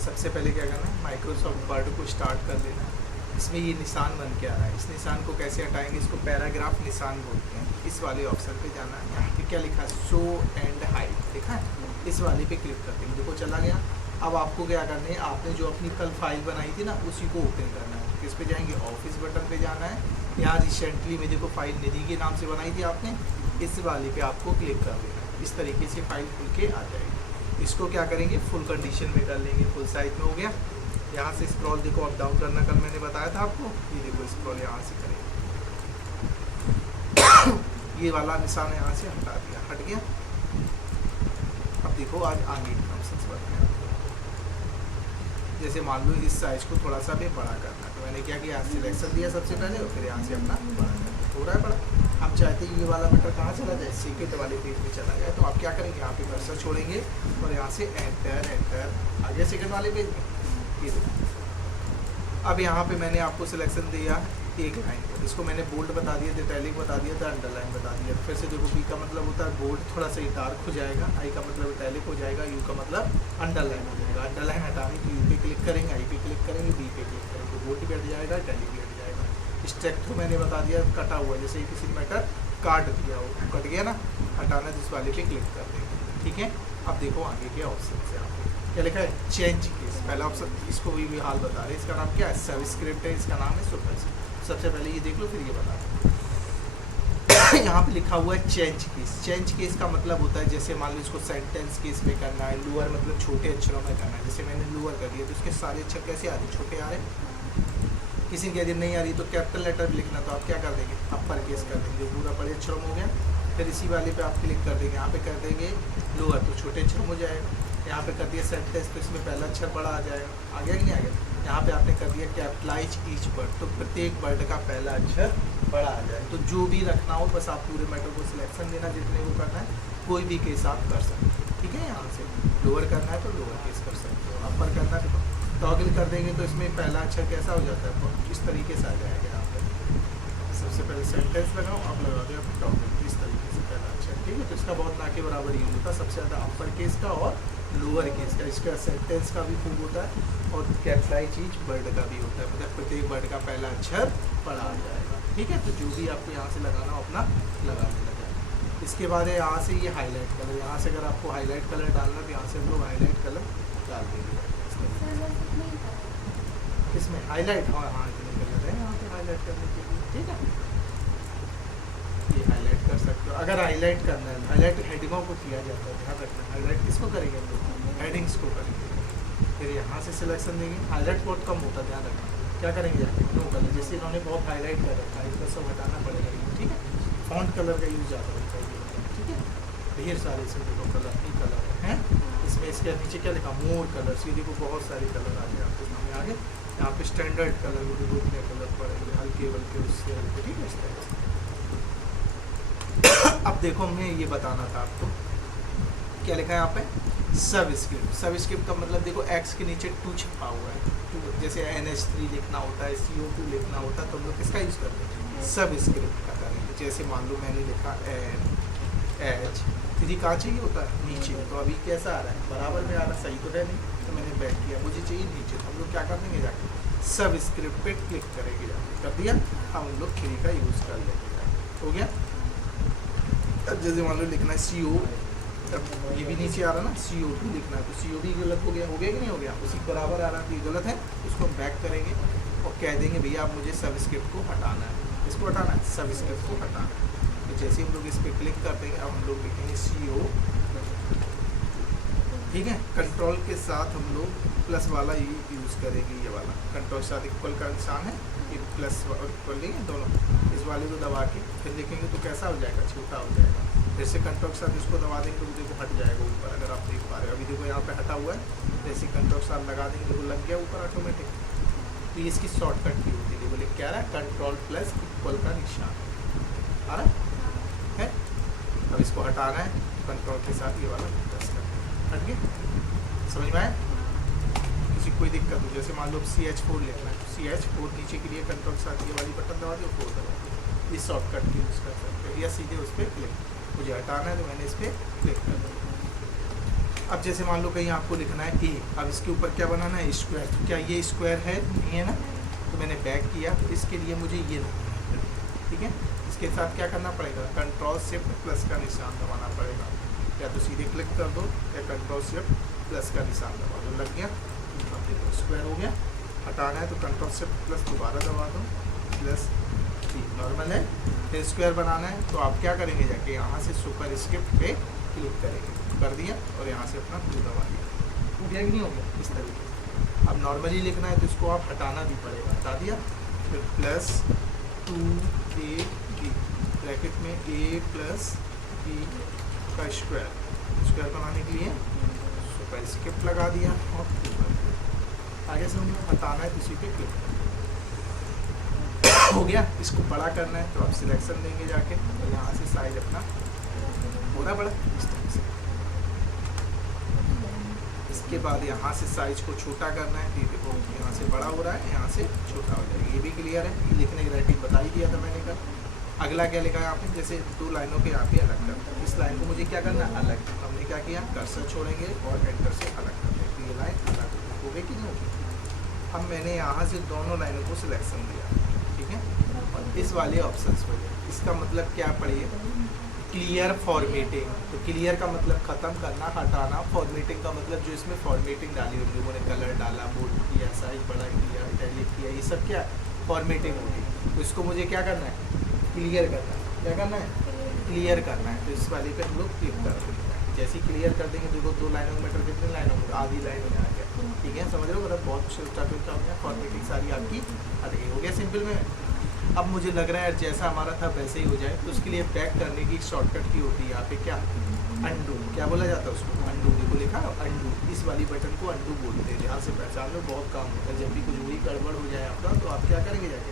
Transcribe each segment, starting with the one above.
सबसे पहले क्या करना है, माइक्रोसॉफ्ट वर्ड को स्टार्ट कर लेना है। इसमें ये निशान बन के आ रहा है, इस निशान को कैसे हटाएंगे, इसको पैराग्राफ निशान बोलते हैं। इस वाले ऑप्शन पे जाना है, यहाँ पे क्या लिखा है, शो एंड हाइड लिखा है, इस वाले पे क्लिक कर देंगे। देखो चला गया। अब आपको क्या करना है, आपने जो अपनी कल फाइल बनाई थी ना, उसी को ओपन करना है। किस पे जाएंगे, ऑफिस बटन पे जाना है। यहाँ रिसेंटली में देखो फाइल निधि के नाम से बनाई थी आपने, इस वाले पे आपको क्लिक कर देना है। इस तरीके से फाइल खुल के आ जाएगी। इसको क्या करेंगे, फुल कंडीशन में कर लेंगे, फुल साइज में हो गया। यहाँ से स्क्रॉल देखो अप डाउन करना, कल मैंने बताया था आपको, ये देखो स्क्रॉल यहाँ से करेंगे, ये वाला निशान यहाँ से हटा दिया, हट गया। अब देखो आज आगे की ऑप्शंस बन गया। जैसे मान लो इस साइज को थोड़ा सा भी बड़ा करना है, तो मैंने क्या किया, सिलेक्शन दिया सबसे पहले और फिर यहाँ से अपना बड़ा करना, हो रहा है बड़ा। हम चाहते हैं ये वाला बटन कहाँ चला जाए, सेकेंड वाले पेज में चला जाए, तो आप क्या करेंगे, यहाँ पे कर्सर छोड़ेंगे और यहाँ से एंटर एंटर आ गया सेकेंड वाले पेज में। ये देखो अब यहाँ पे मैंने आपको सिलेक्शन दिया एक लाइन को, इसको मैंने बोल्ड बता दिया था, इटैलिक बता दिया था, अंडरलाइन बता दिया। फिर से देखो बी का मतलब होता है बोल्ड, थोड़ा सा डार्क हो जाएगा, आई का मतलब इटैलिक हो जाएगा, यू का मतलब अंडरलाइन हो जाएगा। अंडरलाइन हटाने तो यू पे क्लिक करेंगे, आई पे क्लिक करेंगे, बी पे क्लिक करेंगे, बोल्ड भी हट जाएगा, इटैलिक भी हट जाएगा। स्ट्रक्चर को मैंने बता दिया कटा हुआ, जैसे किसी मैटर काट दिया हो, कट गया ना, हटाना जिस वाले पे क्लिक कर देंगे, ठीक है। अब देखो आगे के ऑप्शन से आप क्या लिखा है, चेंज केस, पहला ऑप्शन, इसको भी हाल बता रहे हैं, इसका नाम क्या है, सबस्क्रिप्ट है, इसका नाम है सुपर। सबसे पहले ये देख लो फिर ये बता रहे यहाँ पे लिखा हुआ है चेंज केस। चेंज केस का मतलब होता है, जैसे मान लो इसको सेंटेंस केस में करना है, लोअर मतलब छोटे अक्षरों में करना है। जैसे मैंने लोअर कर दिया तो इसके सारे अक्षर कैसे आ रहे हैं, छोटे आ रहे हैं। किसी की यदि नहीं आ रही तो कैपिटल लेटर भी लिखना, तो आप क्या कर देंगे, अपर केस कर देंगे, पूरा बड़े अक्षरों में हो गया। फिर इसी वाले पे आप क्लिक कर देंगे, यहाँ पे कर देंगे लोअर, तो छोटे अक्षर हो जाएगा। यहाँ पे कर दिया सेंटेंस, तो इसमें पहला अक्षर बड़ा आ जाएगा, आ गया कि नहीं आ गया। यहाँ पे आपने कर दिया कैपिटलाइज ईच वर्ड, तो प्रत्येक वर्ड का पहला अक्षर बड़ा आ जाए। तो जो भी रखना हो बस आप पूरे मैटर को सिलेक्शन देना, जितने को करना है, कोई भी केस आप कर सकते हो, ठीक है। यहाँ से लोअर करना है तो लोअर केस कर सकते हो, अपर करना है तो टॉगल कर देंगे, तो इसमें पहला अक्षर कैसा हो जाता है, तो इस तरीके से आ जाएगा। यहाँ पे सबसे पहले सेंटेंस लगाओ, आप लगा दो यहाँ टॉगल, इस तरीके से पहला अक्षर, ठीक है। तो इसका बहुत ना के बराबर यूज होता है, सबसे ज़्यादा अपर केस का और लोअर केस का। इसका सेंटेंस का भी खूब होता है और कैपिटलाइज ईच वर्ड का भी होता है, मतलब प्रत्येक वर्ड का पहला अक्षर बड़ा आ जाएगा, ठीक है। तो जो भी आपको यहाँ से लगाना हो अपना लगा लेना जाए। इसके बाद है यहाँ से ये हाईलाइट कलर, यहाँ से अगर आपको हाईलाइट कलर डालना तो यहाँ से हम लोग हाईलाइट कलर डाल देंगे। इसमें हाईलाइट, हाँ हाँ इतने कलर है यहाँ पे हाईलाइट करने के लिए, ठीक है। ये हाईलाइट कर सकते हो अगर हाईलाइट करना है। हाईलाइट हेडिंगों को किया जाता है, ध्यान रखना। हाईलाइट किसको करेंगे हम लोग, हेडिंग्स को करेंगे। फिर यहाँ से सिलेक्शन देंगे, हाईलाइट बहुत कम होता है, ध्यान रखना। क्या करेंगे जाके नो कलर, जैसे इन्होंने बहुत हाईलाइट कर रखा है, इसका सब हटाना पड़ेगा, ठीक है। फॉन्ट कलर का यूज ज़्यादा होता है, ठीक है। ढेर सारे इसमें देखो कलर ही कलर हैं। इसमें इसके नीचे क्या लिखा, मोर कलर, ये देखो बहुत सारे कलर आ गए आपके सामने आगे। यहाँ पे स्टैंडर्ड कलर को देखो इतने कलर पड़ेंगे, हल्के हल्के उससे हल्के, ठीक है, इस तरह से। अब देखो हमें ये बताना था आपको, क्या लिखा है यहाँ पे, सब स्क्रिप्ट। सब स्क्रिप्ट का मतलब देखो एक्स के नीचे 2 छपा हुआ है, जैसे NH3 लिखना होता है, CO2 लिखना होता है, तो हम लोग किसका यूज़ करते हैं, सब स्क्रिप्ट का करेंगे। जैसे मान लो मैंने लिखा NH3 कहाँ चाहिए होता है, नीचे, तो अभी कैसा आ रहा है, बराबर में आ रहा है, सही तो है नहीं, तो मैंने बैक किया, मुझे चाहिए नीचे, तो हम लोग क्या कर देंगे जाके सब स्क्रिप्ट पे क्लिक करेंगे, जाके कर दिया, हम लोग 3 का यूज़ कर लेंगे, हो गया। अब जैसे मान लो लिखना है CO, तब ये भी नीचे आ रहा है ना, CO2 लिखना है, तो CO भी गलत हो गया कि नहीं हो गया, उसी बराबर आ रहा है, तो ये गलत है। उसको हम बैक करेंगे और कह देंगे भैया आप मुझे सब स्क्रिप्ट को हटाना है, इसको हटाना है, सब स्क्रिप्ट को हटाना है। तो जैसे हम लोग इस पर क्लिक कर देंगे, अब हम लोग लिखेंगे CO, ठीक है। कंट्रोल के साथ हम लोग प्लस वाला ये यूज़ करेंगे, ये वाला कंट्रोल के साथ इक्वल का निशान है, ये प्लस इक्वल लेंगे दोनों, इस वाले को दबा के फिर लिखेंगे तो कैसा हो जाएगा, छोटा हो जाएगा। जैसे कंट्रोल के साथ इसको दबा देंगे तो देखो हट जाएगा ऊपर, अगर आप देख पा रहे हो। अभी देखो यहाँ पे हटा हुआ है, जैसे कंट्रोल के साथ लगा देंगे देखो लग गया ऊपर ऑटोमेटिक। तो ये इसकी शॉर्टकट की होती है, देखो लिख क्या रहा है, कंट्रोल प्लस इक्वल का निशान आ रहा है। अब इसको हटाना है, कंट्रोल के साथ ये वाला प्लस कर हट गया, समझ में आया। किसी कोई दिक्कत हो, जैसे मान लो CH4 लिखना है, CH4 नीचे के लिए कंट्रोल के साथ ये वाली बटन दबा दो, 4 दबा दो, इस शॉर्टकट की यूज़ कर सकते हो, या सीधे उस पर क्लिक, मुझे हटाना है तो मैंने इस पर क्लिक कर दिया। अब जैसे मान लो कहीं आपको लिखना है ए, अब इसके ऊपर क्या बनाना है स्क्वायर, तो क्या ये स्क्वायर है नहीं है ना, तो मैंने बैक किया, तो इसके लिए मुझे ये लगाना है, ठीक है। इसके साथ क्या करना पड़ेगा, कंट्रोल शिफ्ट प्लस का निशान दबाना पड़ेगा, या तो सीधे क्लिक कर दो या कंट्रोल शिफ्ट प्लस का निशान दबा दो, लग गया। अब देखो स्क्वायर हो गया, हटाना है तो कंट्रोल शिफ्ट प्लस दोबारा दबा दो, प्लस नॉर्मल है। फिर स्क्वायर बनाना है तो आप क्या करेंगे, जाके यहाँ से सुपर स्क्रिप्ट पे क्लिक करेंगे, कर दिया और यहाँ से अपना टू दबा दिया, हो गया कि नहीं हो गया, इस तरीके से। अब नॉर्मली लिखना है तो इसको आप हटाना भी पड़ेगा, हटा दिया, फिर प्लस 2ab ब्रैकेट में a प्लस b का स्क्वायर, स्क्वायर बनाने के लिए सुपर स्क्रिप्ट लगा दिया और आगे से हमें हटाना है तो इसी पे क्लिक हो गया। इसको बड़ा करना है तो आप सिलेक्शन देंगे जाके और यहाँ से साइज अपना पूरा बड़ा इस तरह से। इसके बाद यहाँ से साइज को छोटा करना है, तो देखो यहाँ से बड़ा हो रहा है, यहाँ से छोटा हो जाएगा, ये भी क्लियर है। ये लिखने की राइटिंग बता ही दिया था मैंने कल। अगला क्या लिखा है यहाँ पे, जैसे 2 लाइनों के यहाँ पे अलग करना है, इस लाइन को मुझे क्या करना है अलग, हमने क्या किया कर्सर छोड़ेंगे और एंटर से अलग करते हैं, तो ये लाइन अलग हो गई कि नहीं होगी। अब मैंने यहाँ से दोनों लाइनों को सिलेक्शन दिया, ठीक है, और इस वाले ऑप्शंस को लिया। इसका मतलब क्या पढ़िए, क्लियर फॉर्मेटिंग, तो क्लियर का मतलब ख़त्म करना, हटाना, फॉर्मेटिंग का मतलब जो इसमें फॉर्मेटिंग डाली हुई, लोगों ने कलर डाला, बोल्ड किया, साइज बड़ा किया, इटैलिक किया, ये सब क्या फॉर्मेटिंग होगी। तो इसको मुझे क्या करना है, क्लियर करना है, क्या करना है क्लियर करना है। तो इस वाले पे हम लोग क्लिक कर देंगे, जैसे ही क्लियर कर देंगे देखो 2 लाइनों में मीटर कितने लाइनों में, आधी लाइन में आ गया, ठीक है, समझ रहे हो, मतलब बहुत छोटा छोटा हो गया, फॉर्मेटिंग सारी आपकी हट गई, हो गया सिंपल में। अब मुझे लग रहा है जैसा हमारा था वैसे ही हो जाए, तो उसके लिए बैक करने की शॉर्टकट की होती है यहाँ पे, क्या अंडू, क्या बोला जाता है उसको, अंडू, देखो लिखा अंडू, इस वाली बटन को अंडू बोलते हैं, ध्यान से पहचान लो, बहुत काम होता है। जब भी कुछ वही गड़बड़ हो जाए आपका तो आप क्या करेंगे, जाके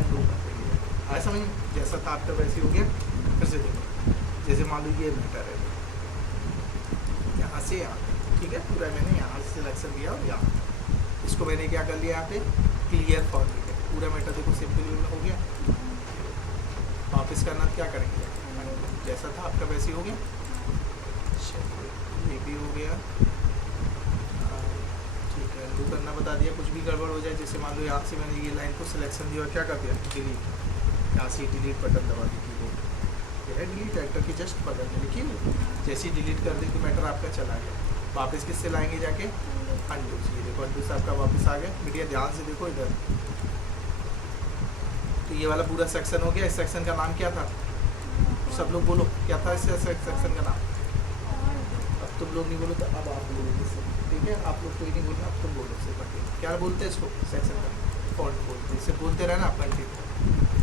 अंडू कर देंगे। आया समझ, जैसा था आपका वैसे हो गया। फिर से देखो, जैसे मान लो ये मीटर है, यहाँ से यहाँ, ठीक है, पूरा मैंने यहाँ से सिलेक्शन दिया और यहाँ इसको मैंने क्या कर लिया, यहाँ पे क्लियर फॉर्मेट, पूरा मीटर देखो सिंपल हो गया। वापस करना क्या करेंगे, जैसा था आपका वैसे हो गया, ये भी हो गया, ठीक है, अंडू करना बता दिया, कुछ भी गड़बड़ हो जाए, जैसे मान लो यहाँ से मैंने ये लाइन को सिलेक्शन दिया और क्या कर दिया डिलीट, यहाँ से डिलीट बटन दबा दी कीबोर्ड, ये है डिलीट, एक्टर की जस्ट बटन में लिखी हुई, जैसे ही डिलीट कर दी तो मैटर आपका चला गया। वापस किससे लाएंगे, जाके अंडू से, ये देखो अंडू से आपका वापस आ गया। मीडिया ध्यान से देखो इधर, तो ये वाला पूरा सेक्शन हो गया। इस सेक्शन का नाम क्या था, सब लोग बोलो क्या था इस सेक्शन का नाम, अब तुम लोग नहीं बोलो तो अब आप बोलोगे, ठीक है, आप लोग कोई नहीं बोलना, अब तुम बोलो से पढ़िए, क्या बोलते हैं इसको, सेक्शन का फॉन्ट बोलते हैं, इसे बोलते रहना आप कंटिन्यू।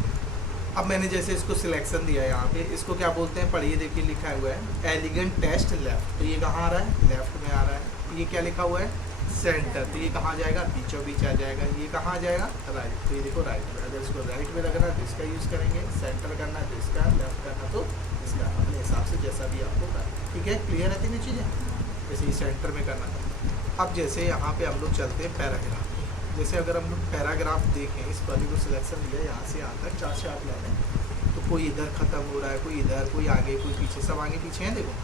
अब मैंने जैसे इसको सिलेक्शन दिया है यहाँ पे, इसको क्या बोलते हैं पढ़िए, देखिए लिखा हुआ है एलिगेंट टेस्ट लेफ्ट, तो ये कहाँ आ रहा है, लेफ्ट में आ रहा है। ये क्या लिखा हुआ है सेंटर, तो ये कहाँ जाएगा, बीचों बीच आ जाएगा। ये कहाँ जाएगा, राइट, तो ये देखो राइट में, अगर इसको राइट में रखना है तो इसका यूज़ करेंगे, सेंटर करना है तो इसका, लेफ्ट करना तो इसका, अपने हिसाब से जैसा भी आपको करना, ठीक है, क्लियर है तीनों चीज़ें। जैसे ये सेंटर में करना था। अब जैसे यहाँ पे हम लोग चलते हैं पैराग्राफ, जैसे अगर हम लोग पैराग्राफ देखें, इस वाली को सिलेक्शन दिया, यहाँ से यहाँ तक 4 लाइन है, तो कोई इधर ख़त्म हो रहा है, कोई इधर, कोई आगे, कोई पीछे, सब आगे पीछे हैं देखो।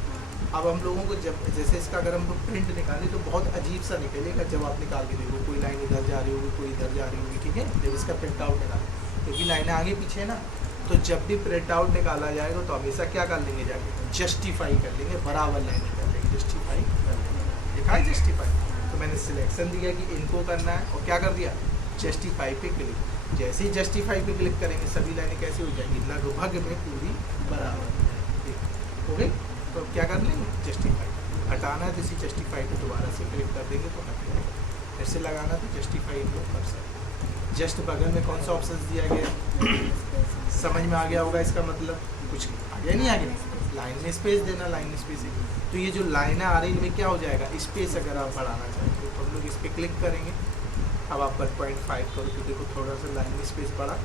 अब हम लोगों को जब जैसे इसका अगर हम लोग प्रिंट निकालें तो बहुत अजीब सा निकलेगा, जब आप निकाल के देखो, कोई लाइन इधर जा रही होगी, कोई इधर जा रही होगी, ठीक है, जब इसका प्रिंट आउट निकालें, क्योंकि लाइनें आगे पीछे है ना, तो जब भी प्रिंट आउट निकाला जाएगा तो हमेशा क्या कर लेंगे, जाके जस्टिफाई कर लेंगे, बराबर लाइनें कर लेंगे, जस्टिफाई कर लेंगे, लिखा है जस्टिफाई। तो मैंने सिलेक्शन दिया कि इनको करना है और क्या कर दिया, जस्टिफाई पे क्लिक। जैसे ही जस्टिफाई पे क्लिक करेंगे सभी लाइनें कैसे हो जाएंगी, लगभग में पूरी बराबर हो गई। तो क्या कर लेंगे, जस्टिफाई, हटाना है तो इसी जस्टिफाई पे दोबारा से क्लिक कर देंगे तो हट जाएगा, फिर से लगाना तो जस्टिफाई इन लोग कर सकते। जस्ट बगल में कौन सा ऑप्शन दिया गया, समझ में आ गया होगा, इसका मतलब कुछ आगे नहीं आगे, लाइन में स्पेस देना, लाइन स्पेसिंग। तो ये जो लाइनें आ रही इनमें क्या हो जाएगा, स्पेस अगर आप बढ़ाना चाहेंगे तो हम लोग इस पर क्लिक करेंगे। अब आप 1.5 करो तो देखो थोड़ा सा लाइन में स्पेस बढ़ा,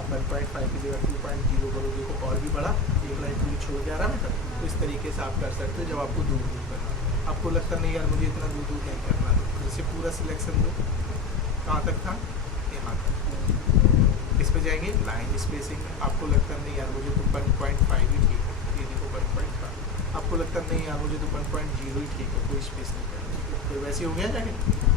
आप 1.5 की जगह 2.0 करो, देखो और भी बढ़ा, एक लाइन पूरी छोड़ के आ रहा है। तो इस तरीके से आप कर सकते हो जब आपको दूर दूर करना, आपको लगता नहीं यार मुझे इतना दूर दूर नहीं करना, तो जैसे पूरा सिलेक्शन दो, कहाँ तक था, यहाँ तक, इस पर जाएंगे लाइन स्पेसिंग में, आपको लगता नहीं यार मुझे तो 1.5 ही ठीक है, ये देखो 1.5 आपको लगता नहीं यार मुझे तो 1.0 ही ठीक है, कोई स्पेस नहीं करना, फिर वैसे ही हो गया जाके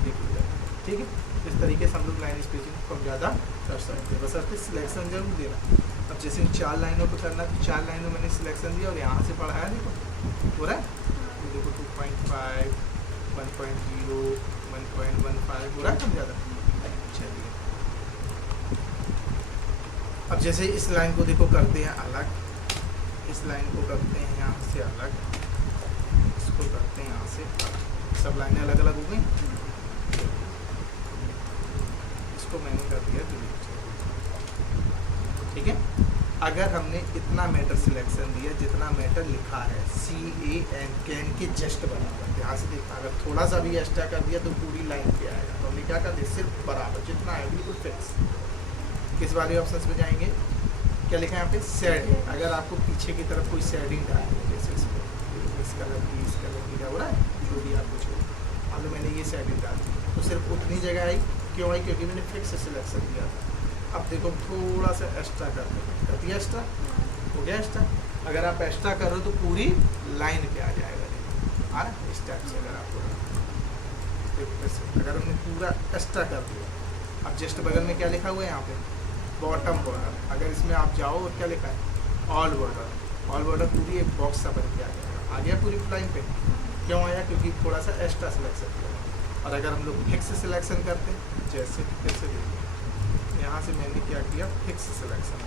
देख लो जाके, ठीक है। इस तरीके से हम लोग लाइन स्पेसिंग कम ज़्यादा कर सकते हैं, बस अर्थ सिलेक्शन जरूर देना। अब जैसे इन 4 लाइनों पर करना, तो 4 लाइनों मैंने सिलेक्शन दिया और यहाँ से पढ़ाया, देखो हो रहा है, तो देखो 2.5 1.0 1.15 हो रहा है कम ज़्यादा। चलिए अब जैसे इस लाइन को देखो करते हैं अलग, इस लाइन को करते हैं यहाँ से अलग, इसको करते हैं यहाँ से अलग, सब लाइनें अलग अलग हो गई। इसको मैंने कर दिया डिलीट, ठीक है। अगर हमने इतना मैटर सिलेक्शन दिया जितना मैटर लिखा है CAN कैन के जस्ट बराबर, ध्यान से देखना, अगर थोड़ा सा भी एक्स्ट्रा कर दिया तो पूरी लाइन पे आएगा, तो हमने क्या कर दिया सिर्फ बराबर जितना है बिल्कुल फिक्स। किस वाले ऑप्शन पे जाएंगे, क्या लिखा है यहाँ पे शेडिंग, अगर आपको पीछे की तरफ कोई शेडिंग डालनी है, जैसे इस कलर की क्या हो रहा है, जो भी आप कुछ मान लो मैंने ये शेडिंग डाल दी, तो सिर्फ उतनी जगह आई, क्यों आई, क्योंकि मैंने फिक्स सिलेक्शन किया था। अब देखो थोड़ा सा एक्स्ट्रा कर दिया, एक्स्ट्रा हो गया एक्स्ट्रा, अगर आप एक्स्ट्रा कर रहे हो तो पूरी लाइन पे आ जाएगा, देखो आ रहा इस टाइप से। अगर आपको अगर हमने पूरा एक्स्ट्रा कर दिया, अब जस्ट बगल में क्या लिखा हुआ है यहाँ पे बॉटम बॉर्डर, अगर इसमें आप जाओ और क्या लिखा है ऑल बॉर्डर, ऑल बॉर्डर पूरी एक बॉक्स सा बन के आ गया पूरी लाइन पे, क्यों आया, क्योंकि थोड़ा सा एक्स्ट्रा सिलेक्शन किया। और अगर हम लोग फिक्स सिलेक्शन करते हैं, जैसे फिर से देखिए यहाँ से मैंने क्या किया फिक्स सिलेक्शन,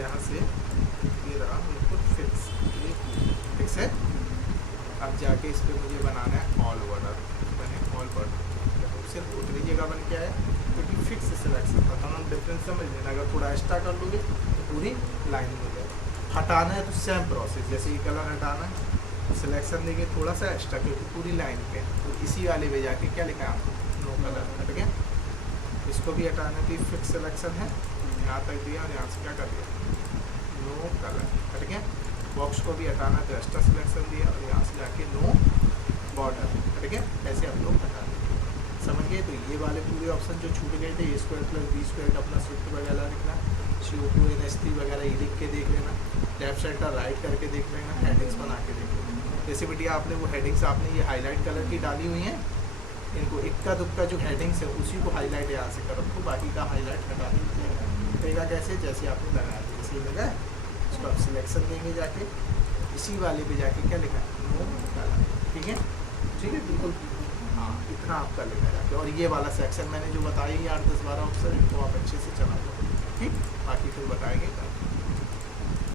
यहाँ से ये रहा बिल्कुल फिक्स है। अब जाके इस पर मुझे बनाना है ऑल बॉर्डर, मैंने ऑल बॉर्डर सिर्फ उतनी जगह बन के आया क्योंकि फिक्स सिलेक्शन था, तो हम डिफरेंस समझ लेना, अगर थोड़ा एक्स्ट्रा कर लोगे तो पूरी लाइन हो जाएगी। हटाना है तो सेम प्रोसेस, जैसे ये कलर हटाना है सिलेक्शन देंगे थोड़ा सा एक्स्ट्रा क्योंकि पूरी लाइन पे, तो इसी वाले में जाके क्या लिखा है आपको नो कलर हट गया, इसको भी हटाना की फिक्स सिलेक्शन है, यहाँ तक दिया और यहाँ से क्या कर दिया नो कलर हट गया। बॉक्स को भी हटाना तो एक्स्ट्रा सिलेक्शन दिया और यहाँ से जाके नो बॉर्डर हट गया, ऐसे आप लोग हटा देंगे, समझ गए। तो ये वाले पूरे ऑप्शन जो छूट गए थे, A² + B² अपना स्विफ्ट वगैरह लिखना, CO2 NS3 वगैरह ये लिख के देख लेना, लेफ्ट साइड का राइट करके देख लेना, हेडिंग्स बना के देख लेना। जैसे बेटिया आपने वो हेडिंग्स आपने ये हाईलाइट कलर की डाली हुई हैं, इनको इक्का दुक्का जो हेडिंग्स है उसी को हाईलाइट यहाँ से करो, तो बाकी का हाईलाइट हटा दीजिएगा कैसे, जैसे आपने लगाया था जैसे लगा है, उसको आप सिलेक्शन देंगे जाके इसी वाले पे जाके क्या लिखा है नो कलर, ठीक है बिल्कुल, हाँ इतना आपका लिखा जाके। और ये वाला सेक्शन मैंने जो बताया 8 10 12 ऑप्शन, इनको आप अच्छे से चला लो, ठीक, बाकी फिर बताएंगे।